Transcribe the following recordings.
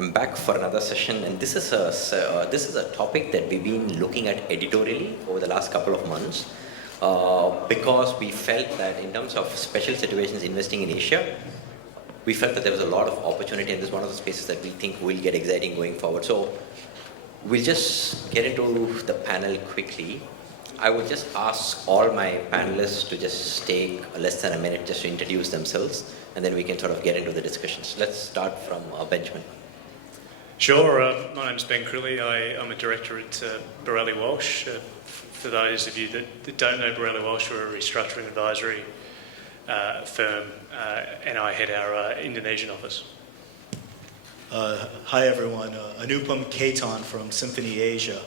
I'm back for another session, and this is a topic that we've been looking at editorially over the last couple of months, because we felt that in terms of special situations investing in Asia, we felt that there was a lot of opportunity, and this is one of the spaces that we think will get exciting going forward. So we'll just get into the panel quickly. I would just ask all my panelists to just take less than a minute just to introduce themselves, and then we can sort of get into the discussions. Let's start from Benjamin. Sure. My name's Ben Crilly. I'm a director at Borelli Walsh. For those of you that don't know Borelli Walsh, we're a restructuring advisory firm, and I head our Indonesian office. Hi everyone, Anupam Ketan from Symphony Asia.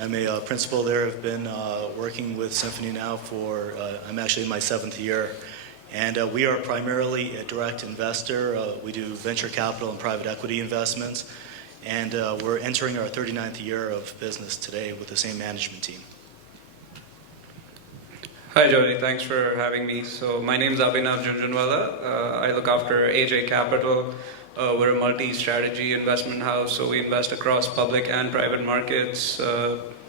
I'm a principal there. I've been working with Symphony now for, I'm actually in my 7th year. And we are primarily a direct investor. We do venture capital and private equity investments. And we're entering our 39th year of business today with the same management team. Hi Joji, thanks for having me. So my name is Abhinav Junjunwala. I look after AJ Capital. We're a multi-strategy investment house, so we invest across public and private markets.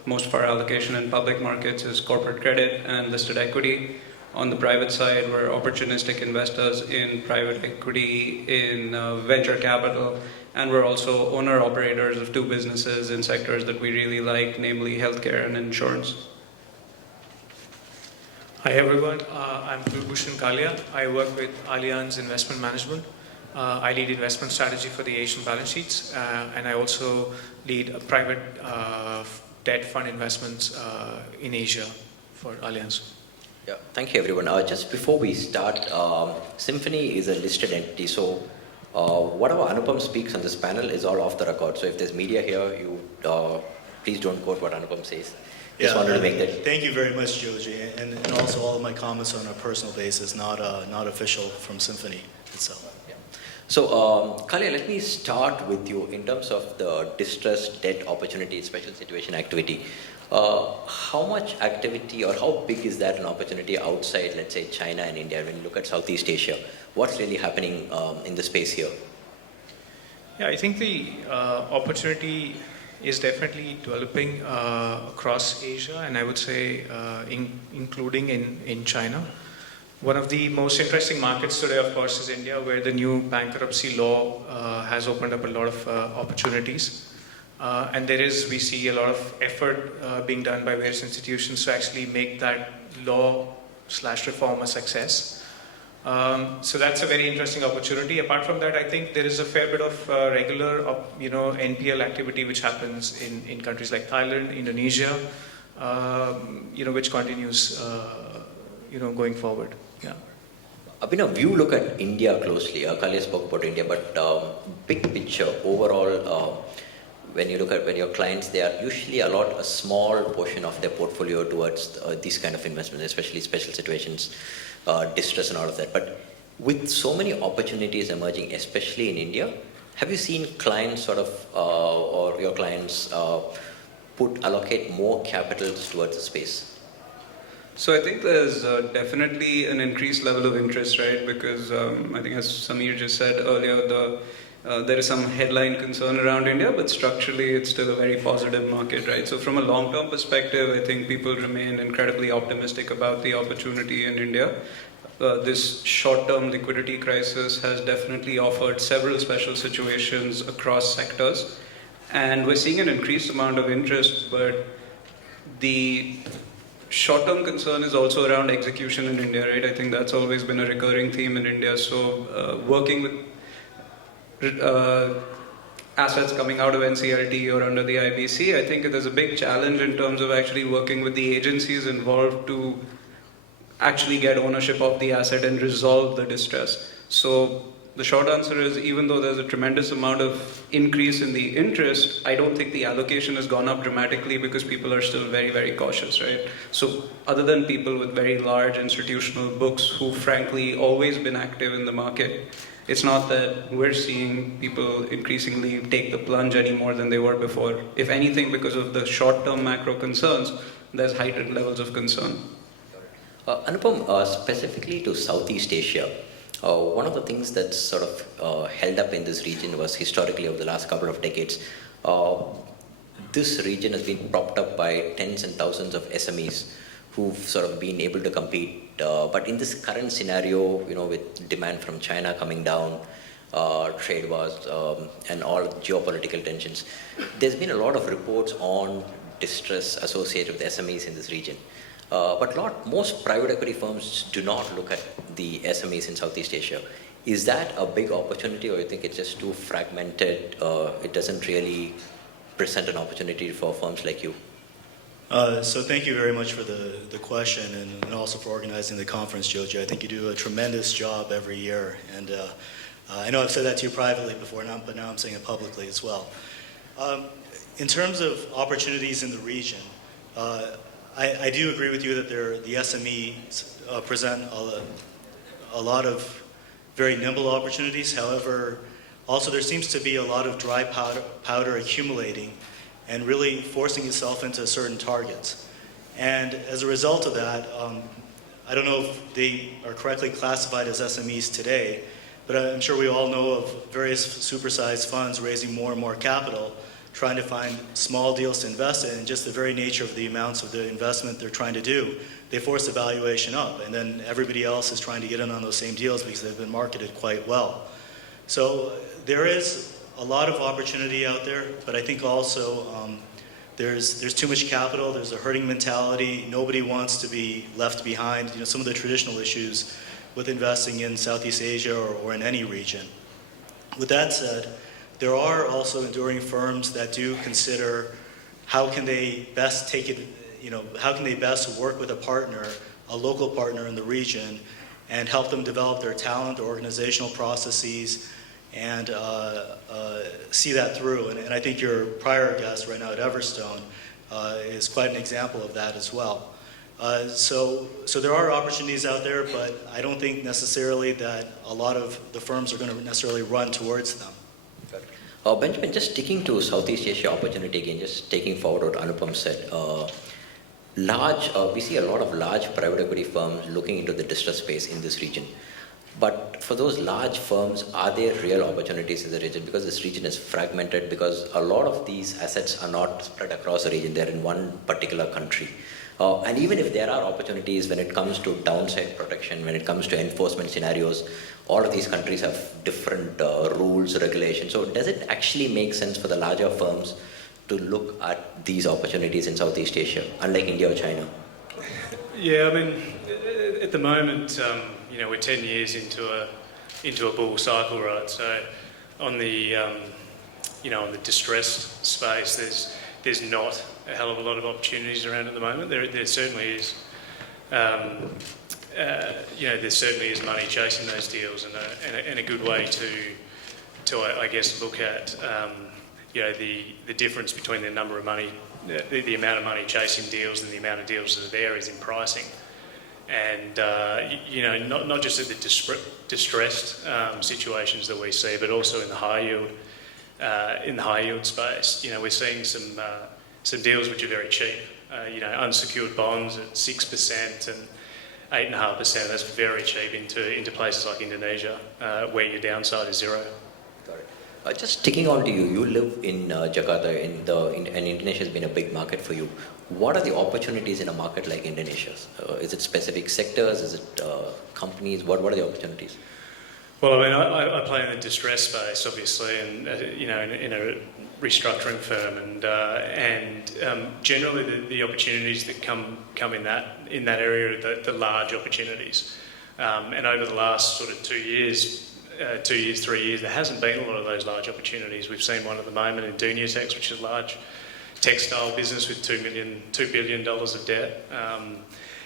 Most of our allocation in public markets is corporate credit and listed equity. On the private side, we're opportunistic investors in private equity, in venture capital, and we're also owner-operators of 2 businesses in sectors that we really like, namely healthcare and insurance. Hi everyone, I'm Kulbhushan Kalia. I work with Allianz Investment Management. I lead investment strategy for the Asian balance sheets, and I also lead a private debt fund investments in Asia for Allianz. Yeah, thank you everyone. Just before we start, Symphony is a listed entity, so whatever Anupam speaks on this panel is all off the record. So if there's media here, you please don't quote what Anupam says. Just wanted to make that. Thank you very much, Joji, and also all of my comments on a personal basis, not official from Symphony itself. Yeah. So Kalia, let me start with you in terms of the distressed debt opportunity, special situation activity. How much activity or how big is that an opportunity outside, let's say, China and India? When you look at Southeast Asia, what's really happening in the space here? Yeah, I think the opportunity is definitely developing across Asia, and I would say including in China. One of the most interesting markets today, of course, is India, where the new bankruptcy law has opened up a lot of opportunities. And we see a lot of effort being done by various institutions to actually make that law/reform a success. So that's a very interesting opportunity. Apart from that, I think there is a fair bit of regular, NPL activity which happens in countries like Thailand, Indonesia, which continues, going forward. Yeah. Abhinav, you look at India closely. Kalia spoke about India, but big picture overall. When your clients, they are usually a small portion of their portfolio towards these kind of investments, especially special situations, distress and all of that. But with so many opportunities emerging, especially in India, have you seen clients sort of, or your clients allocate more capitals towards the space? So I think there's definitely an increased level of interest, right? Because I think as Samir just said earlier, there is some headline concern around India, but structurally it's still a very positive market, right? So from a long-term perspective, I think people remain incredibly optimistic about the opportunity in India. This short-term liquidity crisis has definitely offered several special situations across sectors. And we're seeing an increased amount of interest, but the short-term concern is also around execution in India, right? I think that's always been a recurring theme in India. So working with assets coming out of NCLT or under the IBC, I think there's a big challenge in terms of actually working with the agencies involved to actually get ownership of the asset and resolve the distress. So the short answer is, even though there's a tremendous amount of increase in the interest, I don't think the allocation has gone up dramatically because people are still very, very cautious, right? So other than people with very large institutional books who frankly always been active in the market, it's not that we're seeing people increasingly take the plunge any more than they were before. If anything, because of the short-term macro concerns, there's heightened levels of concern. Anupam, specifically to Southeast Asia, One of the things that's sort of held up in this region was historically over the last couple of decades, this region has been propped up by tens and thousands of SMEs who've sort of been able to compete. But in this current scenario, with demand from China coming down, trade wars, and all geopolitical tensions, there's been a lot of reports on distress associated with SMEs in this region. But most private equity firms do not look at the SMEs in Southeast Asia. Is that a big opportunity, or you think it's just too fragmented? It doesn't really present an opportunity for firms like you? So thank you very much for the question and also for organizing the conference, Joji. I think you do a tremendous job every year. And I know I've said that to you privately before, but now I'm saying it publicly as well. In terms of opportunities in the region, I do agree with you that the SMEs present a lot of very nimble opportunities. However, also there seems to be a lot of dry powder accumulating and really forcing itself into certain targets. And as a result of that, I don't know if they are correctly classified as SMEs today, but I'm sure we all know of various supersized funds raising more and more capital, trying to find small deals to invest in, and just the very nature of the amounts of the investment they're trying to do, they force the valuation up, and then everybody else is trying to get in on those same deals because they've been marketed quite well. So there is a lot of opportunity out there, but I think also there's too much capital, there's a herding mentality, nobody wants to be left behind, some of the traditional issues with investing in Southeast Asia or in any region. With that said, there are also enduring firms that do consider how can they best how can they best work with a partner, a local partner in the region, and help them develop their talent, their organizational processes, and see that through. And I think your prior guest right now at Everstone is quite an example of that as well. So there are opportunities out there, but I don't think necessarily that a lot of the firms are going to necessarily run towards them. Benjamin, just sticking to Southeast Asia opportunity again, just taking forward what Anupam said. We see a lot of large private equity firms looking into the distress space in this region. But for those large firms, are there real opportunities in the region? Because this region is fragmented, because a lot of these assets are not spread across the region, they're in one particular country. And even if there are opportunities when it comes to downside protection, when it comes to enforcement scenarios, all of these countries have different rules, regulations. So does it actually make sense for the larger firms to look at these opportunities in Southeast Asia, unlike India or China? Yeah, I mean, at the moment, we're 10 years into a bull cycle, right? So on the on the distressed space, there's not a hell of a lot of opportunities around at the moment. There certainly is. There certainly is money chasing those deals, and a good way to I guess look at the difference between the number of money, the amount of money chasing deals and the amount of deals that are there is in pricing. And not just at the distressed situations that we see, but also in the high yield space. We're seeing some deals which are very cheap. Unsecured bonds at 6% and 8.5%. That's very cheap into places like Indonesia, where your downside is zero. Got it. Just sticking on to you, you live in Jakarta, and Indonesia has been a big market for you. What are the opportunities in a market like Indonesia? Is it specific sectors? Is it companies? What are the opportunities? Well, I mean, I play in the distress space, obviously, and in a restructuring firm, and generally the opportunities that come in that area are the large opportunities. And over the last sort of 2 years, 3 years, there hasn't been a lot of those large opportunities. We've seen one at the moment in Duniatex, which is a large textile business with $2 billion of debt.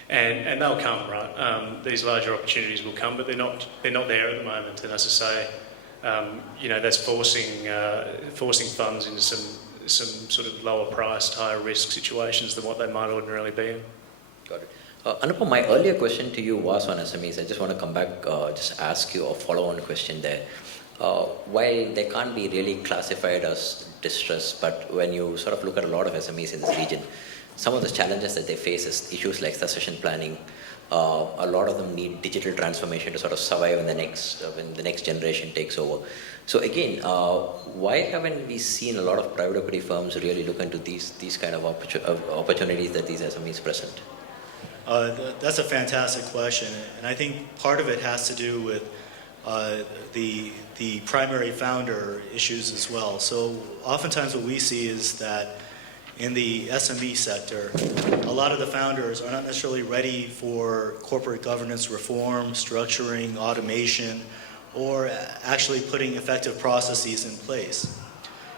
And they'll come, right? These larger opportunities will come, but they're not there at the moment. And as I say, that's forcing funds into some sort of lower priced, higher risk situations than what they might ordinarily be in. Got it. Anupam, my earlier question to you was on SMEs. I just want to come back, just ask you a follow-on question there. While they can't be really classified as distress, but when you sort of look at a lot of SMEs in this region, some of the challenges that they face is issues like succession planning, A lot of them need digital transformation to sort of survive when the next generation takes over. So again, why haven't we seen a lot of private equity firms really look into these kind of opportunities that these SMEs present? That's a fantastic question, and I think part of it has to do with the primary founder issues as well. So oftentimes what we see is that in the SME sector, a lot of the founders are not necessarily ready for corporate governance reform, structuring, automation, or actually putting effective processes in place.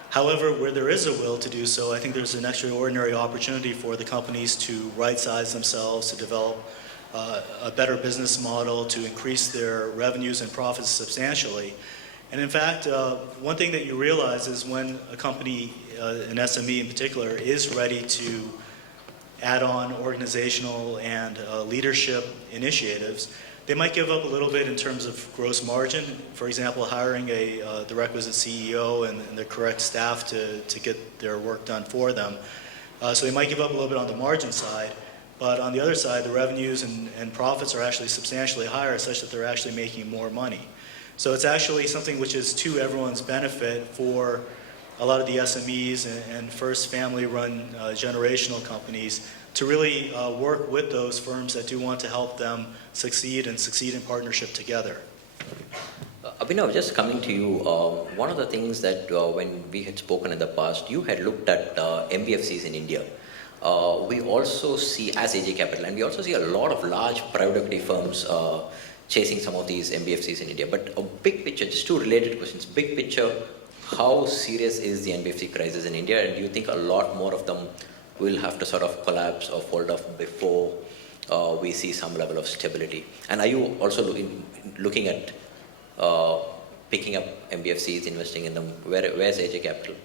However, where there is a will to do so, I think there's an extraordinary opportunity for the companies to right-size themselves, to develop a better business model, to increase their revenues and profits substantially. And in fact, one thing that you realize is when a company, an SME in particular, is ready to add on organizational and leadership initiatives, they might give up a little bit in terms of gross margin. For example, hiring the requisite CEO and the correct staff to get their work done for them. So they might give up a little bit on the margin side, but on the other side, the revenues and profits are actually substantially higher, such that they're actually making more money. So it's actually something which is to everyone's benefit for a lot of the SMEs and first family-run generational companies to really work with those firms that do want to help them succeed and succeed in partnership together. Abhinav, just coming to you, one of the things that when we had spoken in the past, you had looked at NBFCs in India. We also see, as AJ Capital, and we also see a lot of large private equity firms chasing some of these NBFCs in India. But a big picture, just two related questions. Big picture, how serious is the NBFC crisis in India, and do you think a lot more of them will have to sort of collapse or fold off before we see some level of stability? And are you also looking at picking up NBFCs, investing in them? Where's AJ Capital?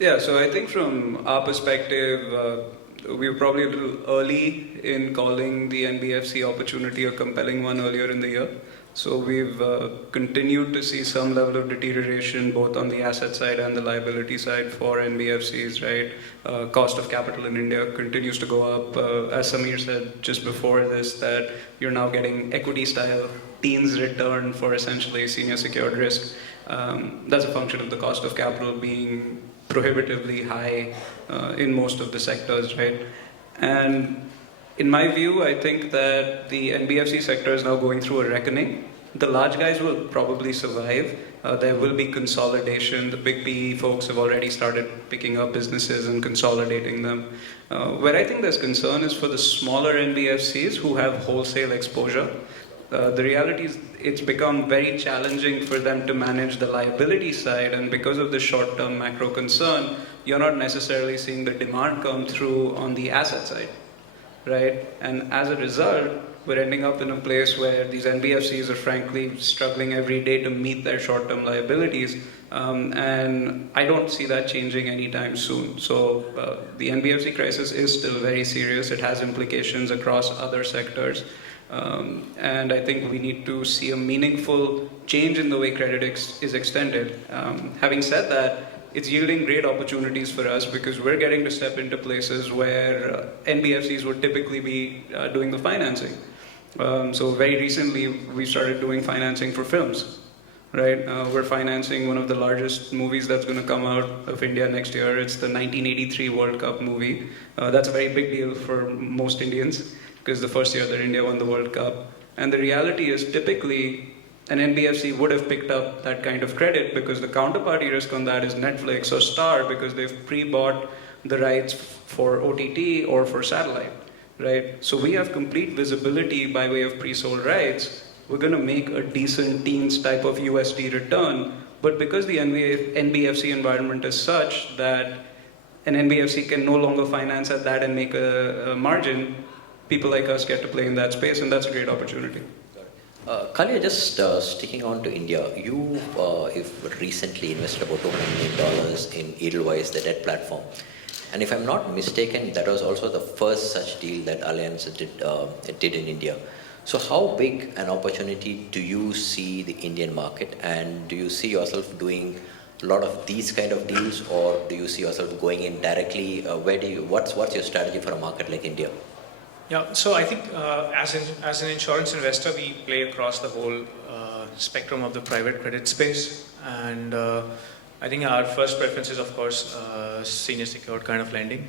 Yeah, so I think from our perspective, we were probably a little early in calling the NBFC opportunity a compelling one earlier in the year. So we've continued to see some level of deterioration both on the asset side and the liability side for NBFCs, right? Cost of capital in India continues to go up. As Samir said just before this, that you're now getting equity-style teens return for essentially senior secured risk. That's a function of the cost of capital being prohibitively high in most of the sectors, right? And in my view, I think that the NBFC sector is now going through a reckoning. The large guys will probably survive. There will be consolidation. The big PE folks have already started picking up businesses and consolidating them. Where I think there's concern is for the smaller NBFCs who have wholesale exposure. The reality is it's become very challenging for them to manage the liability side, and because of the short-term macro concern, you're not necessarily seeing the demand come through on the asset side, right? And as a result, we're ending up in a place where these NBFCs are frankly struggling every day to meet their short-term liabilities, and I don't see that changing anytime soon. So the NBFC crisis is still very serious. It has implications across other sectors. And I think we need to see a meaningful change in the way credit is extended. Having said that, it's yielding great opportunities for us because we're getting to step into places where NBFCs would typically be doing the financing. So very recently, we started doing financing for films, right? We're financing one of the largest movies that's going to come out of India next year. It's the 1983 World Cup movie. That's a very big deal for most Indians, because the first year that India won the World Cup. And the reality is typically an NBFC would have picked up that kind of credit because the counterparty risk on that is Netflix or Star because they've pre-bought the rights for OTT or for satellite, right? So we have complete visibility by way of pre-sold rights. We're going to make a decent teens type of USD return, but because the NBFC environment is such that an NBFC can no longer finance at that and make a margin, people like us get to play in that space, and that's a great opportunity. Kalia, just sticking on to India, you recently invested about $200 million in Edelweiss, the debt platform. And if I'm not mistaken, that was also the first such deal that Allianz did in India. So how big an opportunity do you see the Indian market, and do you see yourself doing a lot of these kind of deals, or do you see yourself going in directly? What's your strategy for a market like India? Yeah, so I think as an insurance investor, we play across the whole spectrum of the private credit space, and I think our first preference is, of course, senior secured kind of lending.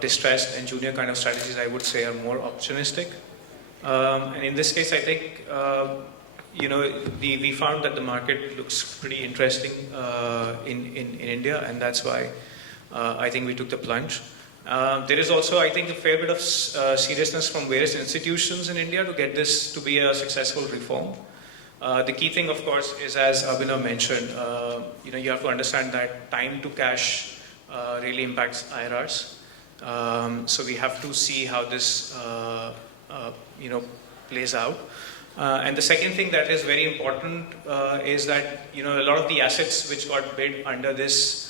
Distressed and junior kind of strategies, I would say, are more opportunistic. And in this case, I think we found that the market looks pretty interesting in India, and that's why I think we took the plunge. There is also, I think, a fair bit of seriousness from various institutions in India to get this to be a successful reform. The key thing, of course, is, as Abhinav mentioned, you have to understand that time to cash really impacts IRRs. So we have to see how this plays out. And the second thing that is very important is that a lot of the assets which got bid under this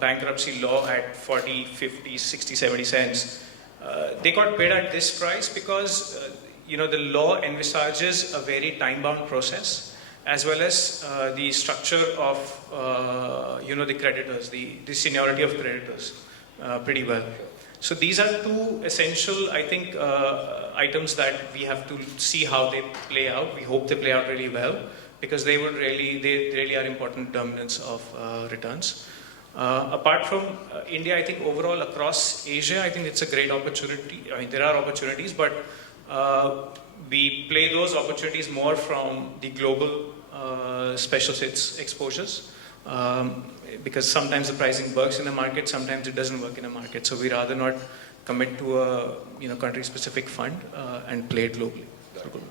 bankruptcy law at 40, 50, 60, 70 cents, they got bid at this price because the law envisages a very time-bound process, as well as the structure of the creditors, the seniority of creditors pretty well. So these are two essential, I think, items that we have to see how they play out. We hope they play out really well, because they really are important determinants of returns. Apart from India, I think overall across Asia, I think it's a great opportunity. I mean, there are opportunities, but we play those opportunities more from the global special sits exposures. Because sometimes the pricing works in a market, sometimes it doesn't work in a market. So we rather not commit to a country-specific fund and play it globally.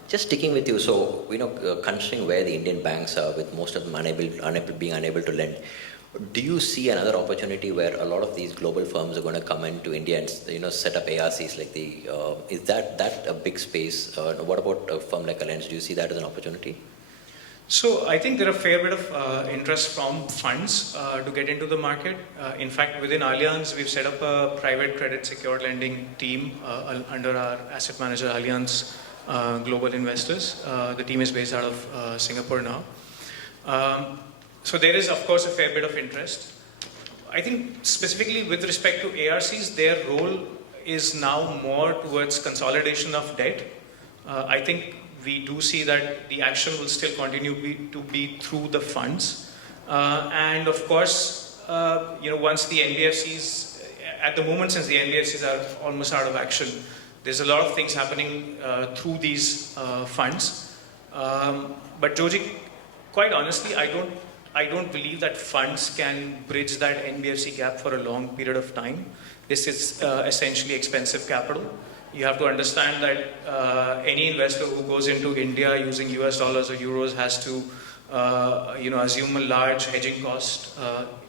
Just sticking with you, so considering where the Indian banks are, with most of them being unable to lend, do you see another opportunity where a lot of these global firms are going to come into India and set up ARCs like is that a big space? What about a firm like Allianz? Do you see that as an opportunity? So I think there are a fair bit of interest from funds to get into the market. In fact, within Allianz, we've set up a private credit secured lending team under our asset manager, Allianz Global Investors. The team is based out of Singapore now. So there is, of course, a fair bit of interest. I think specifically with respect to ARCs, their role is now more towards consolidation of debt. I think we do see that the action will still continue to be through the funds. And of course, once the NBFCs, at the moment since the NBFCs are almost out of action, there's a lot of things happening through these funds. But Joji, quite honestly, I don't believe that funds can bridge that NBFC gap for a long period of time. This is essentially expensive capital. You have to understand that any investor who goes into India using US dollars or euros has to assume a large hedging cost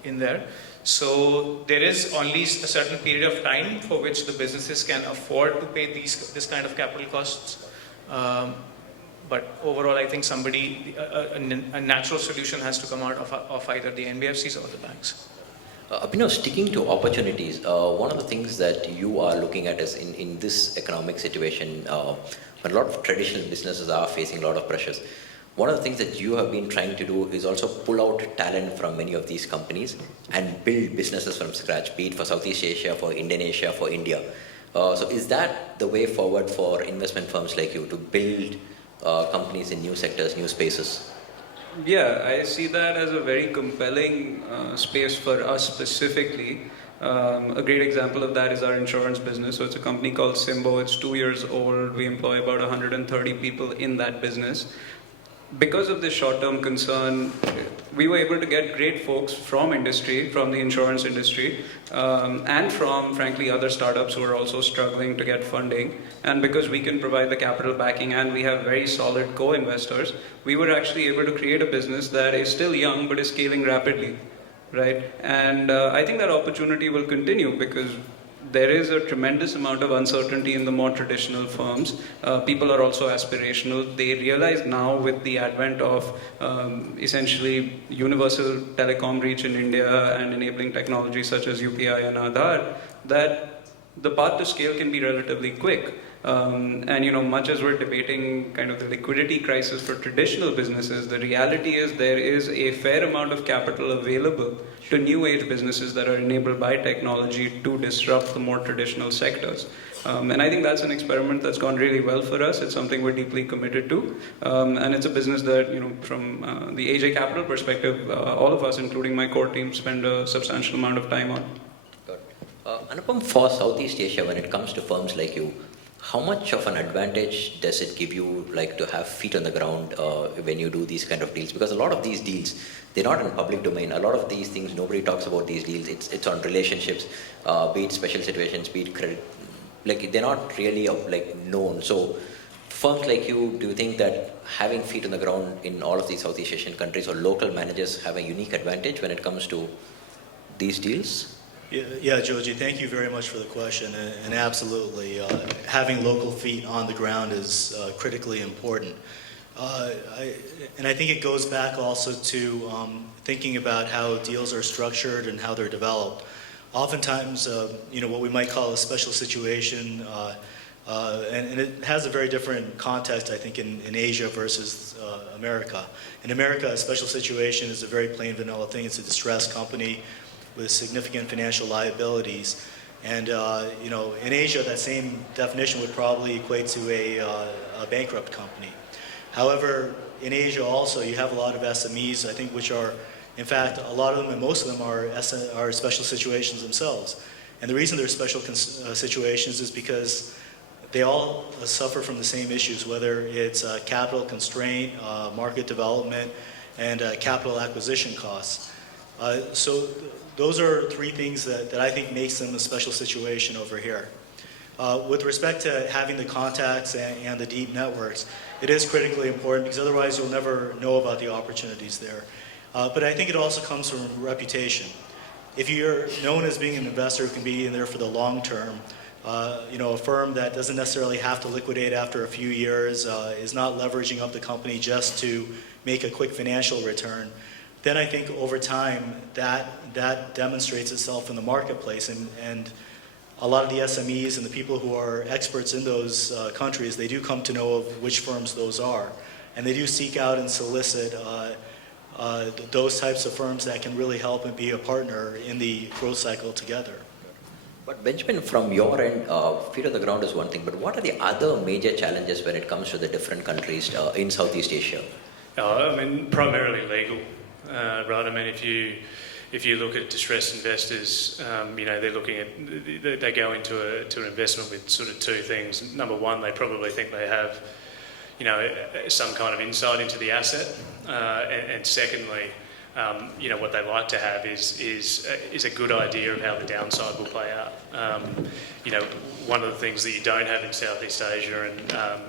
in there. So there is only a certain period of time for which the businesses can afford to pay this kind of capital costs. But overall, I think a natural solution has to come out of either the NBFCs or the banks. Sticking to opportunities, one of the things that you are looking at is in this economic situation, when a lot of traditional businesses are facing a lot of pressures. One of the things that you have been trying to do is also pull out talent from many of these companies and build businesses from scratch, be it for Southeast Asia, for Indonesia, for India. So is that the way forward for investment firms like you to build companies in new sectors, new spaces? Yeah, I see that as a very compelling space for us specifically. A great example of that is our insurance business. So it's a company called Simbo. It's 2 years old. We employ about 130 people in that business. Because of this short-term concern, we were able to get great folks from industry, from the insurance industry, and from, frankly, other startups who are also struggling to get funding. And because we can provide the capital backing and we have very solid co-investors, we were actually able to create a business that is still young but is scaling rapidly, right? And I think that opportunity will continue because there is a tremendous amount of uncertainty in the more traditional firms. People are also aspirational. They realize now with the advent of essentially universal telecom reach in India and enabling technologies such as UPI and Aadhaar, that the path to scale can be relatively quick. And much as we're debating kind of the liquidity crisis for traditional businesses, the reality is there is a fair amount of capital available to new age businesses that are enabled by technology to disrupt the more traditional sectors. And I think that's an experiment that's gone really well for us. It's something we're deeply committed to. And it's a business that, from the AJ Capital perspective, all of us, including my core team, spend a substantial amount of time on. Got it. Anupam, for Southeast Asia, when it comes to firms like you, how much of an advantage does it give you, like, to have feet on the ground when you do these kind of deals? Because a lot of these deals, they're not in public domain. A lot of these things, nobody talks about these deals. It's on relationships, be it special situations, be it credit. Like, they're not really known. So firms like you, do you think that having feet on the ground in all of these Southeast Asian countries or local managers have a unique advantage when it comes to these deals? Yeah, Joji, thank you very much for the question. And absolutely, having local feet on the ground is critically important. And I think it goes back also to thinking about how deals are structured and how they're developed. Oftentimes, what we might call a special situation, and it has a very different context, I think, in Asia versus America. In America, a special situation is a very plain vanilla thing. It's a distressed company with significant financial liabilities. And, in Asia, that same definition would probably equate to a bankrupt company. However, in Asia also, you have a lot of SMEs, I think, which are, in fact, a lot of them and most of them are special situations themselves. And the reason they're special situations is because they all suffer from the same issues, whether it's capital constraint, market development, and capital acquisition costs. So those are three things that I think makes them a special situation over here. With respect to having the contacts and the deep networks, it is critically important because otherwise you'll never know about the opportunities there. But I think it also comes from reputation. If you're known as being an investor who can be in there for the long term, a firm that doesn't necessarily have to liquidate after a few years, is not leveraging up the company just to make a quick financial return, then I think over time that demonstrates itself in the marketplace. And a lot of the SMEs and the people who are experts in those countries, they do come to know of which firms those are. And they do seek out and solicit those types of firms that can really help and be a partner in the growth cycle together. But Benjamin, from your end, feet on the ground is one thing, but what are the other major challenges when it comes to the different countries in Southeast Asia? Primarily legal, right? If you look at distressed investors, they're looking at, they go into an investment with sort of two things. Number one, they probably think they have, some kind of insight into the asset, and secondly, what they like to have is a good idea of how the downside will play out. One of the things that you don't have in Southeast Asia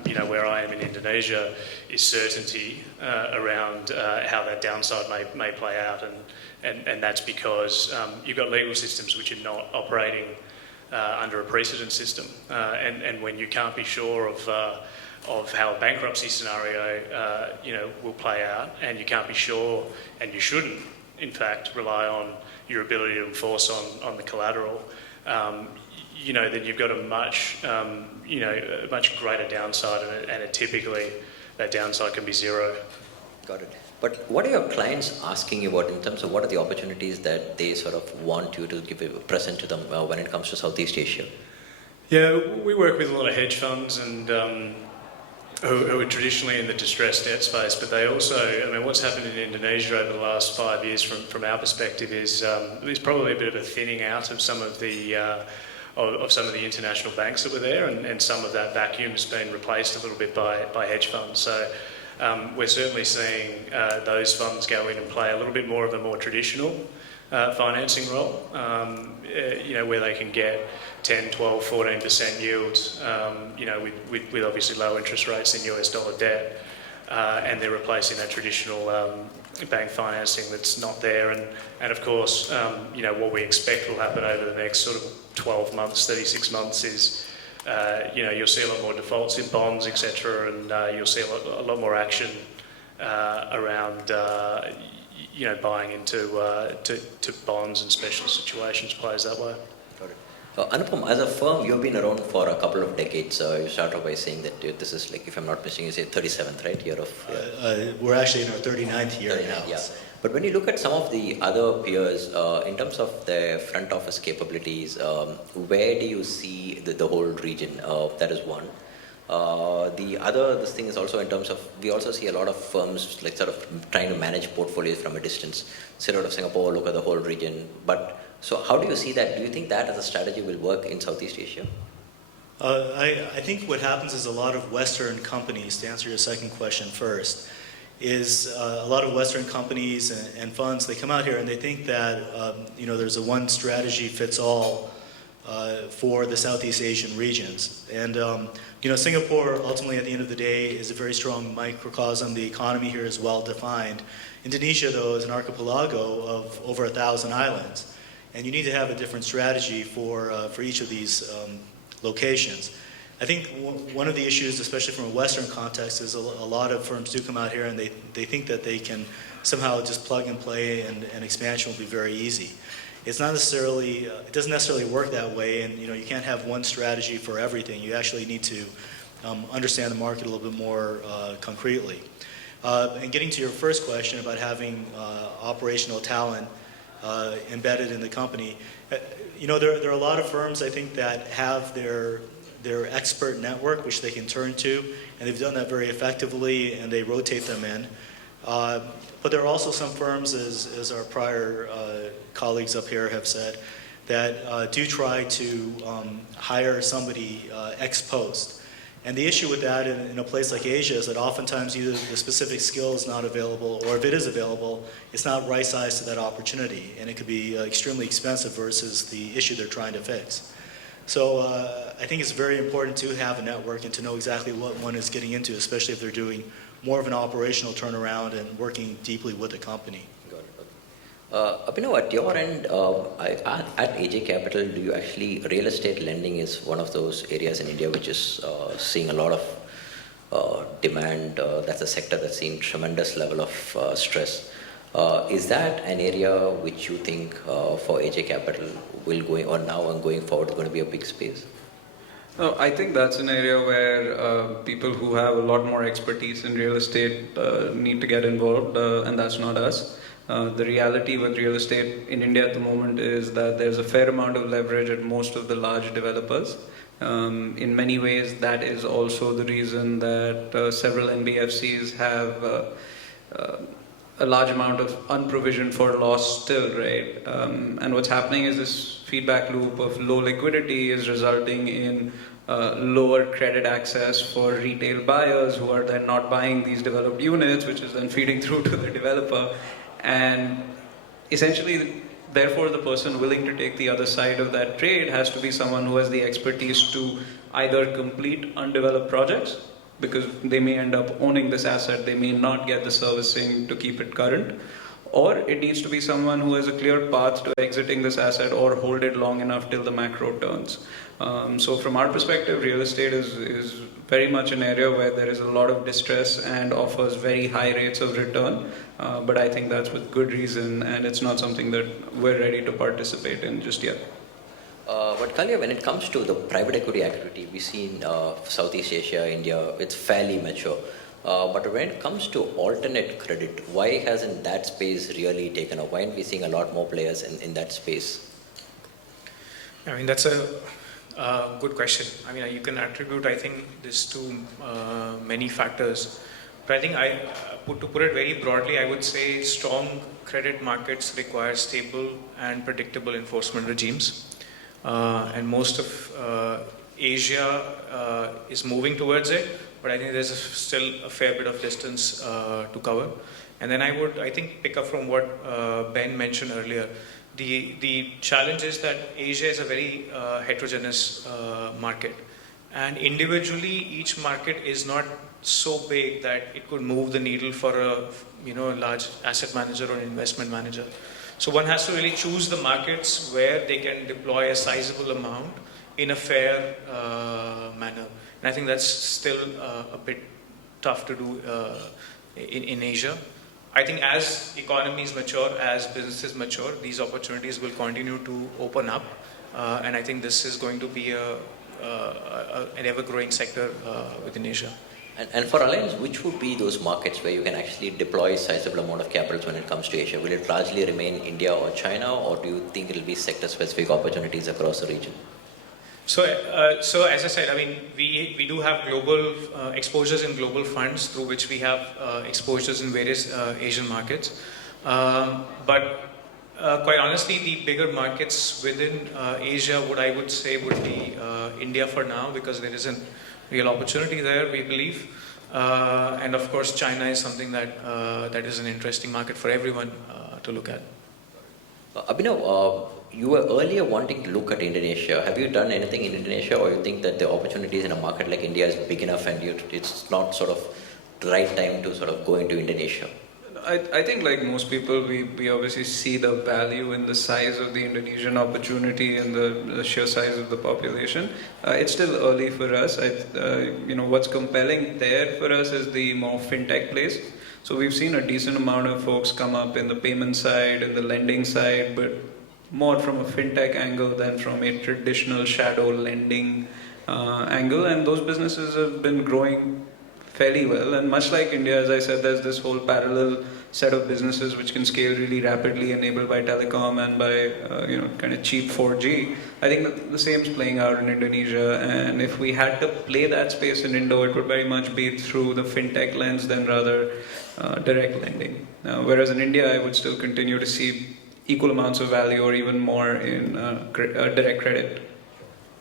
and where I am in Indonesia is certainty around how that downside may play out, and that's because you've got legal systems which are not operating under a precedent system, and when you can't be sure of how a bankruptcy scenario will play out, and you can't be sure, and you shouldn't in fact rely on your ability to enforce on the collateral, then you've got a much greater downside, and typically that downside can be zero. Got it. But what are your clients asking you about in terms of what are the opportunities that they sort of want you to present to them when it comes to Southeast Asia? Yeah, we work with a lot of hedge funds and who are traditionally in the distressed debt space, but they also, what's happened in Indonesia over the last 5 years from our perspective is there's probably a bit of a thinning out of some of the international banks that were there, and some of that vacuum has been replaced a little bit by hedge funds. So we're certainly seeing those funds go in and play a little bit more of a more traditional financing role, where they can get 10, 12, 14% yields, with obviously low interest rates in US dollar debt, and they're replacing that traditional bank financing that's not there. And of course, what we expect will happen over the next sort of 12 months, 36 months is, you'll see a lot more defaults in bonds, etc., and you'll see a lot more action around, buying into to bonds and special situations plays that way. Got it. Anupam, as a firm, you've been around for a couple of decades. You start off by saying that this is, like, if I'm not mistaken, you say 37th, right, year of... We're actually in our 39th year 39th, now. yeah. But when you look at some of the other peers, in terms of their front office capabilities, where do you see the whole region? That is one. This thing is also in terms of, we also see a lot of firms like sort of trying to manage portfolios from a distance, sit out of Singapore, look at the whole region. But so how do you see that? Do you think that as a strategy will work in Southeast Asia? I think what happens is a lot of Western companies, to answer your second question first, is a lot of Western companies and funds, they come out here and they think that there's a one strategy fits all for the Southeast Asian regions. And Singapore ultimately at the end of the day is a very strong microcosm. The economy here is well defined. Indonesia though is an archipelago of over 1,000 islands. And you need to have a different strategy for each of these locations. I think one of the issues, especially from a Western context, is a lot of firms do come out here and they think that they can somehow just plug and play and expansion will be very easy. It's not necessarily, it doesn't necessarily work that way, and you can't have one strategy for everything. You actually need to understand the market a little bit more concretely. And getting to your first question about having operational talent embedded in the company, there are a lot of firms I think that have their expert network which they can turn to, and they've done that very effectively, and they rotate them in. But there are also some firms, as our prior colleagues up here have said, that do try to hire somebody ex post. And the issue with that in a place like Asia is that oftentimes either the specific skill is not available, or if it is available, it's not right-sized to that opportunity, and it could be extremely expensive versus the issue they're trying to fix. So I think it's very important to have a network and to know exactly what one is getting into, especially if they're doing more of an operational turnaround and working deeply with the company. Abhinav, at your end, at AJ Capital, do you actually, real estate lending is one of those areas in India which is seeing a lot of demand. That's a sector that's seeing tremendous level of stress. Is that an area which you think for AJ Capital will going on now and going forward is going to be a big space? No, I think that's an area where people who have a lot more expertise in real estate need to get involved, and that's not us. The reality with real estate in India at the moment is that there's a fair amount of leverage at most of the large developers. In many ways, that is also the reason that several NBFCs have a large amount of unprovisioned for loss still, right? And what's happening is this feedback loop of low liquidity is resulting in lower credit access for retail buyers who are then not buying these developed units, which is then feeding through to the developer. And essentially, therefore, the person willing to take the other side of that trade has to be someone who has the expertise to either complete undeveloped projects, because they may end up owning this asset, they may not get the servicing to keep it current, or it needs to be someone who has a clear path to exiting this asset or hold it long enough till the macro turns. So from our perspective, real estate is very much an area where there is a lot of distress and offers very high rates of return, but I think that's with good reason, and it's not something that we're ready to participate in just yet. But Kalia, when it comes to the private equity activity, we see in Southeast Asia, India, it's fairly mature. But when it comes to alternate credit, why hasn't that space really taken off? Why aren't we seeing a lot more players in that space? I mean, that's a good question. I mean, you can attribute, I think, this to many factors. But I think to put it very broadly, I would say strong credit markets require stable and predictable enforcement regimes. And most of Asia is moving towards it, but I think there's still a fair bit of distance to cover. And then I think, pick up from what Ben mentioned earlier. The challenge is that Asia is a very heterogeneous market, and individually each market is not so big that it could move the needle for a large asset manager or investment manager. So one has to really choose the markets where they can deploy a sizable amount in a fair manner. And I think that's still a bit tough to do in Asia. I think as economies mature, as businesses mature, these opportunities will continue to open up. And I think this is going to be an ever-growing sector within Asia. And for Alliance, which would be those markets where you can actually deploy sizable amount of capital when it comes to Asia? Will it largely remain India or China, or do you think it will be sector-specific opportunities across the region? So, as I said, I mean, we do have global exposures in global funds through which we have exposures in various Asian markets. But quite honestly, the bigger markets within Asia, I would say would be India for now, because there is a real opportunity there, we believe. And of course, China is something that is an interesting market for everyone to look at. Abhinav, you were earlier wanting to look at Indonesia. Have you done anything in Indonesia, or you think that the opportunities in a market like India is big enough and it's not sort of the right time to sort of go into Indonesia? I think like most people, we obviously see the value in the size of the Indonesian opportunity and the sheer size of the population. It's still early for us. What's compelling there for us is the more fintech plays. So we've seen a decent amount of folks come up in the payment side and the lending side, but more from a fintech angle than from a traditional shadow lending angle. And those businesses have been growing fairly well. And much like India, as I said, there's this whole parallel set of businesses which can scale really rapidly, enabled by telecom and by kind of cheap 4G. I think that the same is playing out in Indonesia. And if we had to play that space in Indo, it would very much be through the fintech lens than rather direct lending. Whereas in India, I would still continue to see equal amounts of value or even more in direct credit.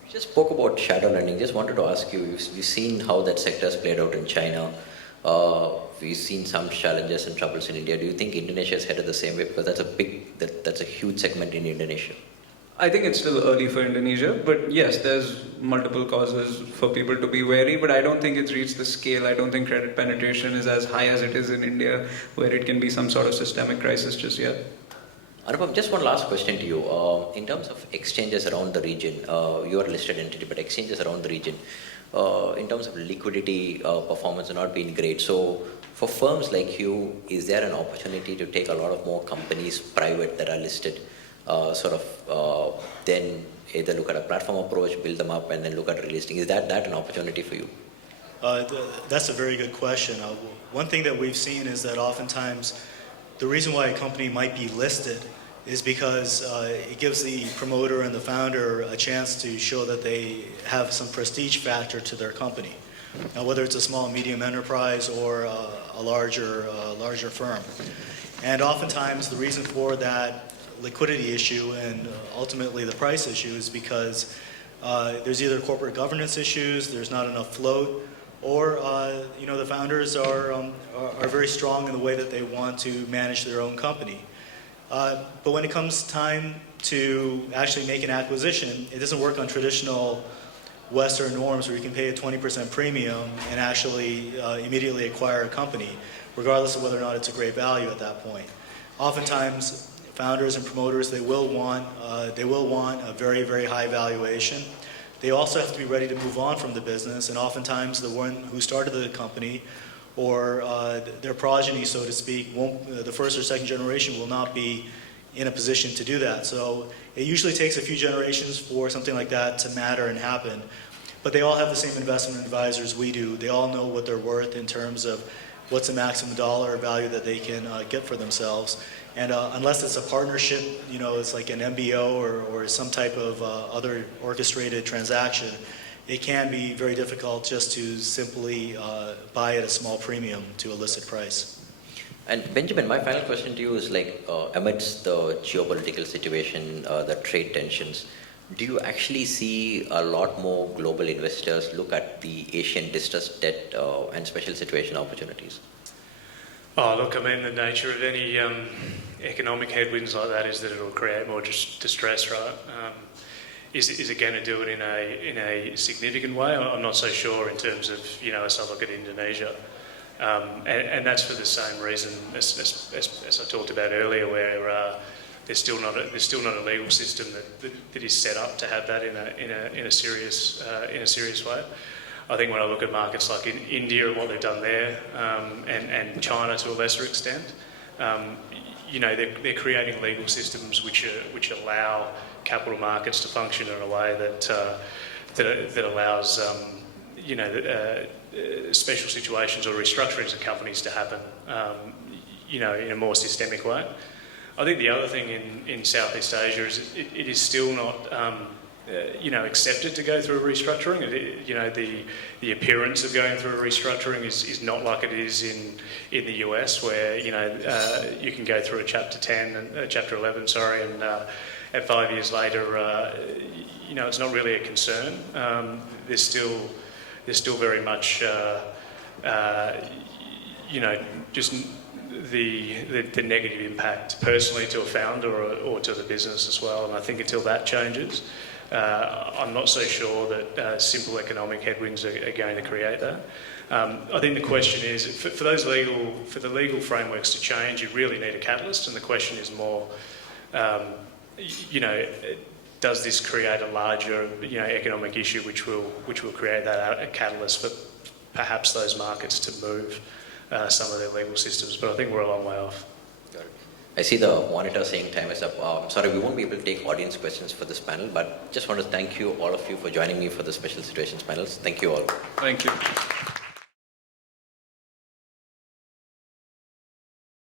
You just spoke about shadow lending. Just wanted to ask you, we've seen how that sector has played out in China. We've seen some challenges and troubles in India. Do you think Indonesia is headed the same way? Because that's a huge segment in Indonesia. I think it's still early for Indonesia, but yes, there's multiple causes for people to be wary, but I don't think it's reached the scale. I don't think credit penetration is as high as it is in India, where it can be some sort of systemic crisis just yet. Anupam, just one last question to you. In terms of exchanges around the region, you are a listed entity, but exchanges around the region, in terms of liquidity, performance have not been great. So for firms like you, is there an opportunity to take a lot of more companies private that are listed, then either look at a platform approach, build them up, and then look at relisting? Is that an opportunity for you? That's a very good question. One thing that we've seen is that oftentimes the reason why a company might be listed is because it gives the promoter and the founder a chance to show that they have some prestige factor to their company. Now, whether it's a small and medium enterprise or a larger firm. And oftentimes the reason for that liquidity issue and ultimately the price issue is because there's either corporate governance issues, there's not enough float, or the founders are very strong in the way that they want to manage their own company. But when it comes time to actually make an acquisition, it doesn't work on traditional Western norms where you can pay a 20% premium and actually immediately acquire a company, regardless of whether or not it's a great value at that point. Oftentimes, founders and promoters, they will want a very, very high valuation. They also have to be ready to move on from the business, and oftentimes the one who started the company or their progeny, so to speak, the first or second generation will not be in a position to do that. So it usually takes a few generations for something like that to matter and happen. But they all have the same investment advisors we do. They all know what they're worth in terms of what's the maximum dollar value that they can get for themselves. And unless it's a partnership, it's like an MBO or some type of other orchestrated transaction, it can be very difficult just to simply buy at a small premium to a listed price. And Benjamin, my final question to you is amidst the geopolitical situation, the trade tensions, do you actually see a lot more global investors look at the Asian distressed debt and special situation opportunities? Oh, look, I mean, the nature of any economic headwinds like that is that it'll create more distress, right? Is it going to do it in a significant way? I'm not so sure in terms of, as I look at Indonesia. And that's for the same reason as I talked about earlier, where there's still not a legal system that is set up to have that in a serious way. I think when I look at markets like in India and what they've done there, and China to a lesser extent, they're creating legal systems which allow capital markets to function in a way that allows special situations or restructurings of companies to happen, in a more systemic way. I think the other thing in Southeast Asia is it is still not, accepted to go through a restructuring. The appearance of going through a restructuring is not like it is in the US, where you can go through a Chapter 10 and Chapter 11, and 5 years later, it's not really a concern. There's still very much, just the negative impact personally to a founder or to the business as well. And I think until that changes, I'm not so sure that simple economic headwinds are going to create that. I think the question is, for the legal frameworks to change, you really need a catalyst, and the question is more, does this create a larger, economic issue which will create that a catalyst for perhaps those markets to move some of their legal systems? But I think we're a long way off. Got it. I see the monitor saying time is up. Sorry, we won't be able to take audience questions for this panel, but just want to thank you, all of you, for joining me for the Special Situations panels. Thank you all. Thank you.